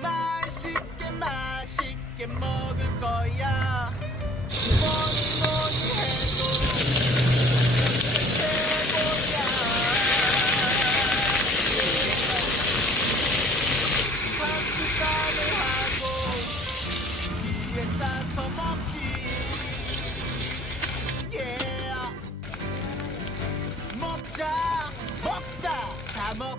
맛있게 맛있게 먹을 거야. 뭐니 뭐니 해도 최고야. 삼십삼을 하고 지에 싸서 먹지. Yeah. 먹자 먹자 다 먹.